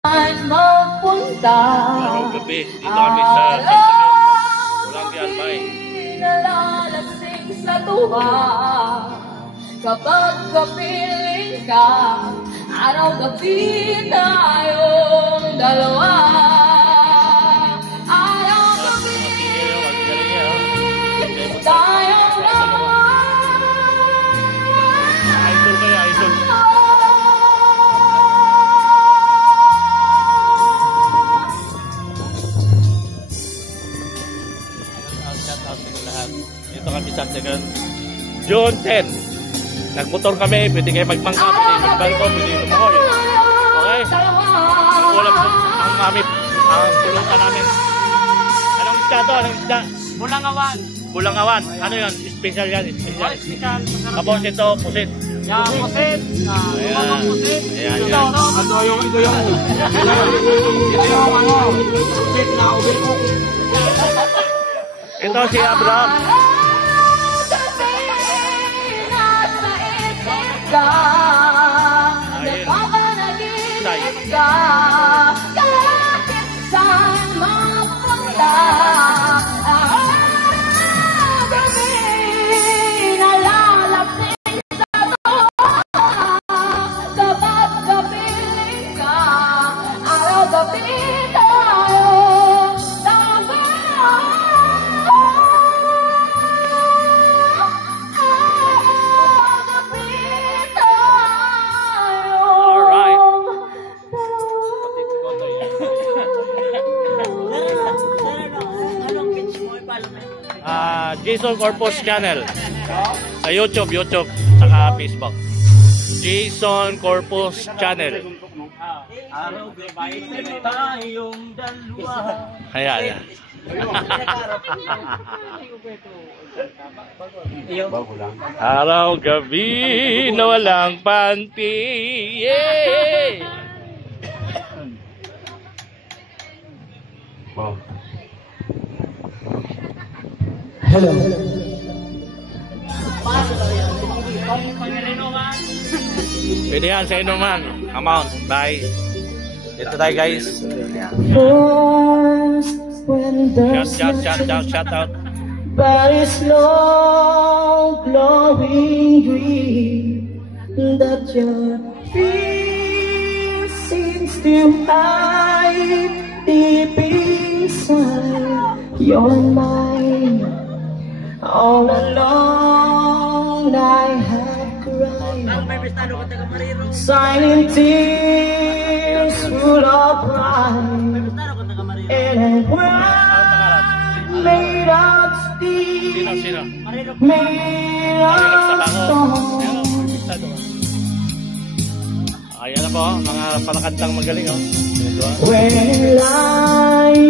Magpunta. Araw gabi, dito kami sa Sasakyan, Walang Albay. Nalalasing sa tuwa kapag kapiling ka. Araw gabi tayong dalawa. Araw gabi tayong dalawa. Idol kaya, idol. Dito kami sa Sasakyan, June 10. Nagmotor kami, pwede kayo magpangkap, magbarko, pwede lumakoy. Okay? Ulam po ang mamit, ang pulutan namin. Anong isda to? Anong isda? Bulangawan. Bulangawan. Ano yan? Special yan. Special. Tapos ito, pusit. Yan, pusit. Lumang pusit. Ayan, Ito yan. yung pusit na ubi ko. Ito si Abraham. Nagpapanaginip ka kahit saan mapunta. Gabi nalalapit sa tuwa kapag kapiling ka. Araw-gabi tayong dalawa. Jason Corpus Channel sa YouTube, saka Facebook. Jason Corpus Channel. Araw-gabi tayong dalawa. Ayan. Araw-gabi na walang panty. Yeah! Hello. Pwede yan sa inuman. Amount. Bye. Dito tayo guys. Shout out. But it's no glowing dream that your fear seems to hide deep inside your mind. All alone I have cried, silent tears full of pride, and when made of steel, Sino? made of stone. Ayan na po, mga palakantang magaling. When I